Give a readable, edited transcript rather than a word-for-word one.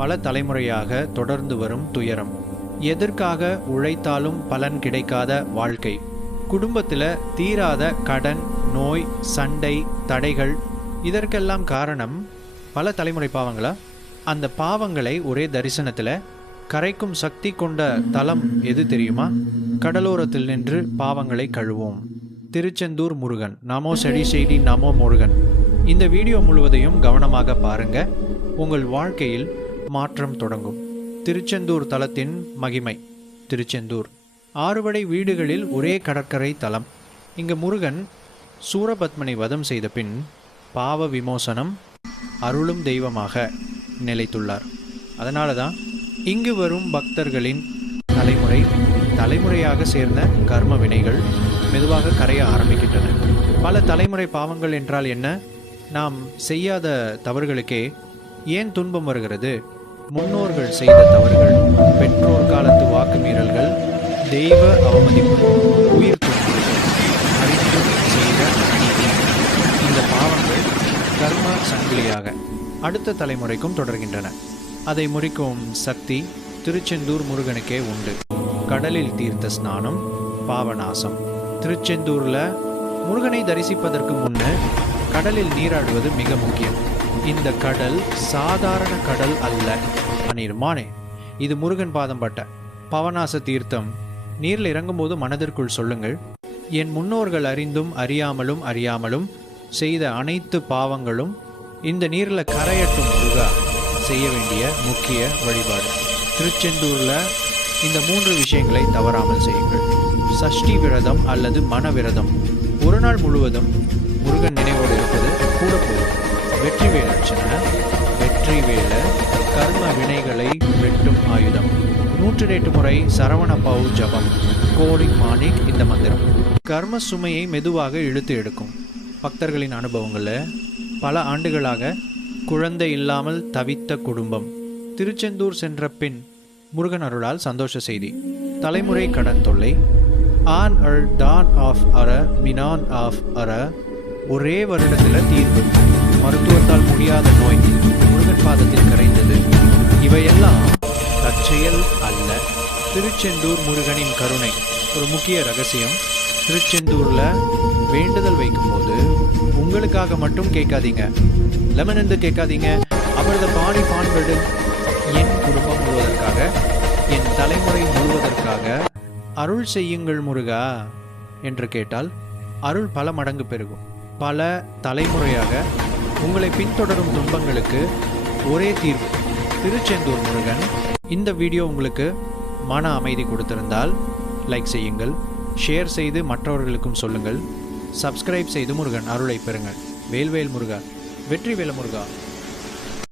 பல தலைமுறையாக தொடர்ந்து வரும் துயரம், எதற்காக உழைத்தாலும் பலன் கிடைக்காத வாழ்க்கை, குடும்பத்தில் தீராத கடன், நோய், சண்டை, தடைகள். இதற்கெல்லாம் காரணம் பல தலைமுறை பாவங்களா? அந்த பாவங்களை ஒரே தரிசனத்தில் கரைக்கும் சக்தி கொண்ட தலம் எது தெரியுமா? கடலோரத்தில் நின்று பாவங்களை கழுவோம். திருச்செந்தூர் முருகன். நமோ செடி செய்தி நமோ முருகன். இந்த வீடியோ முழுவதையும் கவனமாக பாருங்க. உங்கள் வாழ்க்கையில் மாற்றம் தொடங்கும். திருச்செந்தூர் தலத்தின் மகிமை. திருச்செந்தூர் 6 வடை வீடுகளில் ஒரே கடற்கரை தலம். இங்கு முருகன் சூரபத்மனை வதம் செய்த பின் பாவ விமோசனம் அருளும் தெய்வமாக நிலைத்துள்ளார். அதனால தான் இங்கு வரும் பக்தர்களின் தலைமுறையாக சேர்ந்த கர்ம வினைகள் மெதுவாக கரைய ஆரம்பிக்கின்றன. பல தலைமுறை பாவங்கள் என்றால் என்ன? நாம் செய்யாத தவறுகளுக்கே ஏன் துன்பம் வருகிறது? முன்னோர்கள் செய்த தவறுகள், பெற்றோர் காலத்து வாக்கு மீறல்கள், தெய்வ அவமதிப்பு, உயிர் துன்பங்கள், அறிந்தும் செய்த இந்த பாவங்கள் கர்ம சங்கிலியாக அடுத்த தலைமுறைக்கும் தொடர்கின்றன. அதை முறிக்கும் சக்தி திருச்செந்தூர் முருகனுக்கே உண்டு. கடலில் தீர்த்த ஸ்நானம், பாவநாசம். திருச்செந்தூரில் முருகனை தரிசிப்பதற்கு முன்னே கடலில் நீராடுவது மிக முக்கியம். இந்த கடல் சாதாரண கடல் அல்ல. அனிர்மானே, இது முருகன் பாதம் பட்ட பாவநாச தீர்த்தம். நீரில் இறங்கும்போது மனதிற்குள் சொல்லுங்கள், என் முன்னோர்கள் அறிந்தும் அறியாமலும் செய்த அனைத்து பாவங்களும் இந்த நீரில் கரையட்டும் முருகா. செய்ய வேண்டிய முக்கிய வழிபாடு. திருச்செந்தூரில் இந்த 3 விஷயங்களை தவறாமல் செய்யுங்கள். சஷ்டி விரதம் அல்லது மன விரதம். ஒரு நாள் முழுவதும் முருகன் நினைவோடு இருப்பது கூட போதும். வெற்றி வேல் அர்ச்சனை. வெற்றி வேல கர்ம வினைகளை வெட்டும் ஆயுதம். 108 முறை சரவண பவு ஜபம். கோடிங் மாணிக் இந்த மந்திரம் கர்ம சுமையை மெதுவாக இழுத்து எடுக்கும். பக்தர்களின் அனுபவங்களில் பல ஆண்டுகளாக குழந்தை இல்லாமல் தவித்த குடும்பம் திருச்செந்தூர் சென்ற பின் முருகன் அருளால் சந்தோஷ செய்தி. தலைமுறை கடன் தொல்லை. ஆன் அர் டான் ஆஃப் அற மினான் ஆஃப் அற ஒரே வருடத்தில் தீர்வு. மருத்துவத்தால் முடியாத நோய் முருகன் பாதத்தில் கரைந்தது. இவையெல்லாம் தற்செயல் அல்ல, திருச்செந்தூர் முருகனின் கருணை. ஒரு முக்கிய ரகசியம், திருச்செந்தூரில் வேண்டுதல் வைக்கும்போது உங்களுக்காக மட்டும் கேட்காதீங்க, லெமன் என்று கேட்காதீங்க, அமிர்த பாடி பான்படு, என் குடும்பம் முழுவதற்காக, என் தலைமுறை முழுவதற்காக அருள் செய்யுங்கள் முருகா என்று கேட்டால் அருள் பல மடங்கு பெருகும். பல தலைமுறையாக உங்களை பின்தொடரும் துன்பங்களுக்கு ஒரே தீர்வு, திருச்செந்தூர் முருகன். இந்த வீடியோ உங்களுக்கு மன அமைதி கொடுத்திருந்தால் லைக் செய்யுங்கள், ஷேர் செய்து மற்றவர்களுக்கும் சொல்லுங்கள், சப்ஸ்கிரைப் செய்து முருகன் அருளை பெறுங்கள். வேல்வேல் முருகா, வெற்றி வேல முருகா.